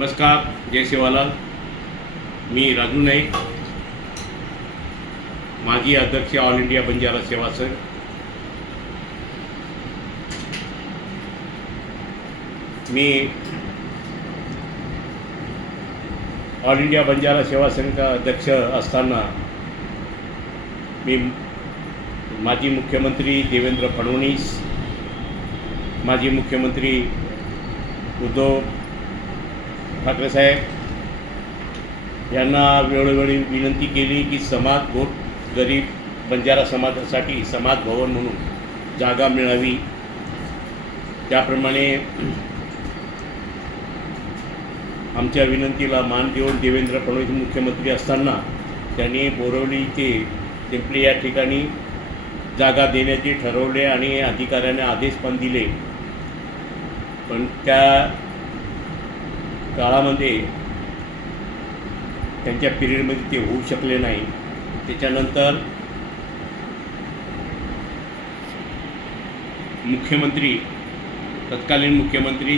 नमस्कार जय शिवालाल. मी राजू नाईक माजी अध्यक्ष ऑल इंडिया बंजारा सेवा संघ. मी ऑल इंडिया बंजारा सेवा संघ अध्यक्ष असताना मी माजी मुख्यमंत्री देवेंद्र फडणवीस माजी मुख्यमंत्री उद्धव ठाकरे साहेब यांना वेळोवेळी विनंती केली की समाज गोट गरीब बंजारा समाजासाठी समाज भवन म्हणून जागा मिळावी. त्याप्रमाणे आमच्या विनंतीला मान देऊन देवेंद्र फडणवीस मुख्यमंत्री असताना त्यांनी बोरवली ते पिंपरी या ठिकाणी जागा देण्याचे ठरवले आणि अधिकाऱ्याने आदेश पण दिले. पण त्या काळामध्ये त्यांच्या पिरियडमध्ये ते होऊ शकले नाही. त्याच्यानंतर मुख्यमंत्री तत्कालीन मुख्यमंत्री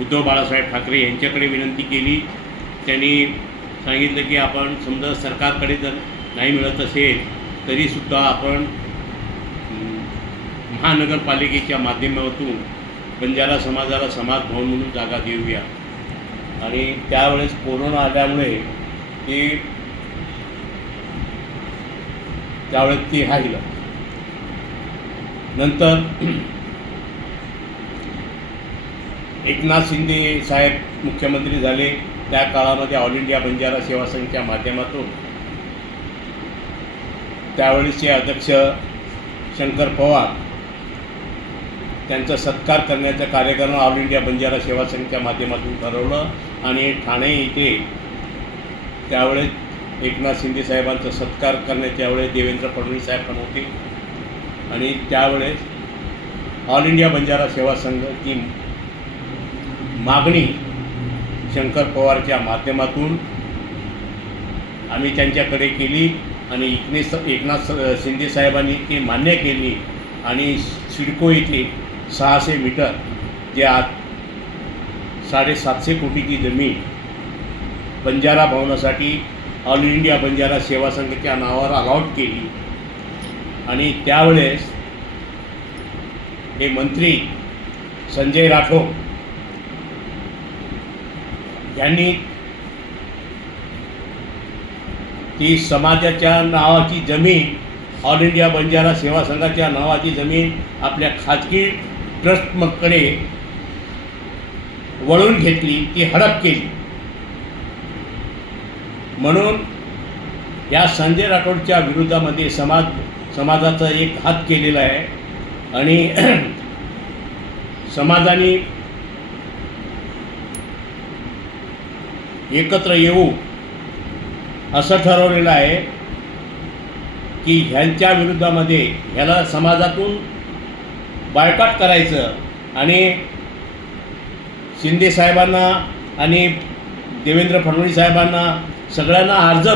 उद्धव बाळासाहेब ठाकरे यांच्याकडे विनंती केली. त्यांनी सांगितलं की आपण समजा सरकारकडे जर नाही मिळत असेल तरीसुद्धा आपण महानगरपालिकेच्या माध्यमातून बंजारा समाजाला समाज भवन म्हणून जागा देऊया. आणि त्यावेळेस कोरोना आल्यामुळे ते त्यावेळेस ते राहिलं. नंतर एकनाथ शिंदे साहेब मुख्यमंत्री झाले. त्या काळामध्ये ऑल इंडिया बंजारा सेवा संघच्या माध्यमातून त्यावेळेसचे अध्यक्ष शंकर पवार त्यांचा सत्कार करण्याचा कार्यक्रम ऑल इंडिया बंजारा सेवा संघच्या माध्यमातून ठरवलं आणि ठाणे इथे त्यावेळेस एकनाथ शिंदे साहेबांचा सत्कार करण्याच्या वेळेस देवेंद्र फडणवीस साहेब पण होते. आणि त्यावेळेस ऑल इंडिया बंजारा सेवा संघाची मागणी शंकर पवारच्या माध्यमातून आम्ही त्यांच्याकडे केली आणि एकनेस एकनाथ स- शिंदे साहेबांनी ती मान्य केली आणि सिडको येथे सहाशे मीटर जे आज साडेसातशे कोटीची जमीन बंजारा भवनासाठी ऑल इंडिया बंजारा सेवा संघाच्या नावावर अलॉट केली. आणि त्यावेळेस हे मंत्री संजय राठोड यांनी ती समाजाच्या नावाची जमीन ऑल इंडिया बंजारा सेवा संघाच्या नावाची जमीन आपल्या खाजगी ट्रस्टकडे वळून घेतली ती हडप केली. म्हणून या संजय राठोडच्या विरोधामध्ये समाज समाजाचा एक हात केलेला आहे. आणि समाजाने एकत्र येऊ असं ठरवलेलं आहे की ह्यांच्या विरुद्धामध्ये ह्याला समाजातून बायकॉट करायचं. आणि शिंदे साहेबांना आणि देवेंद्र फडणवीस साहेबांना सगळ्यांना अर्ज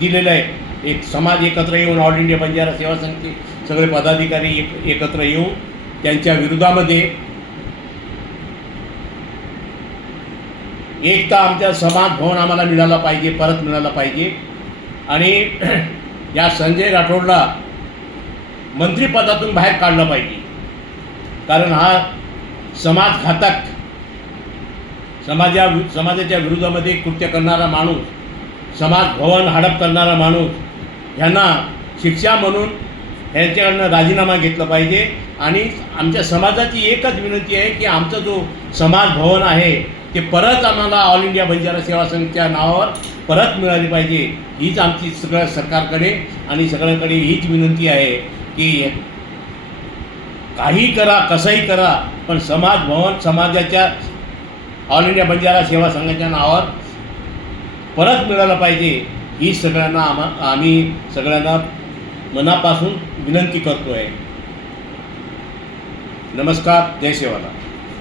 दिलेलं आहे. एक समाज एकत्र येऊन ऑल इंडिया बंजारा सेवा संघचे सगळे पदाधिकारी एक एकत्र येऊन त्यांच्या विरोधामध्ये एक तर आमच्या समाज भवन आम्हाला मिळाला पाहिजे परत मिळाला पाहिजे. आणि या संजय राठोडला मंत्रिपदातून बाहेर काढलं पाहिजे. कारण हा समाजघातक समाजा समाजाच्या विरोधामध्ये कृत्य करणारा माणूस समाज भवन हडप करणारा माणूस ह्यांना शिक्षा म्हणून ह्यांच्याकडनं राजीनामा घेतला पाहिजे. आणि आमच्या समाजाची एकच विनंती आहे की आमचा जो समाज भवन आहे ते परत आम्हाला ऑल इंडिया बंजारा सेवा संघच्या नावावर परत मिळाली पाहिजे. हीच आमची सगळ्या सरकारकडे आणि सगळ्यांकडे हीच विनंती आहे की काही करा कसंही करा पण समाज भवन समाजाच्या ऑल इंडिया बंजारा सेवा संघाच्या नावावर परत मिळालं पाहिजे ही सगळ्यांना आम्हा आम्ही सगळ्यांना मनापासून विनंती करतो आहे नमस्कार जय सेवाला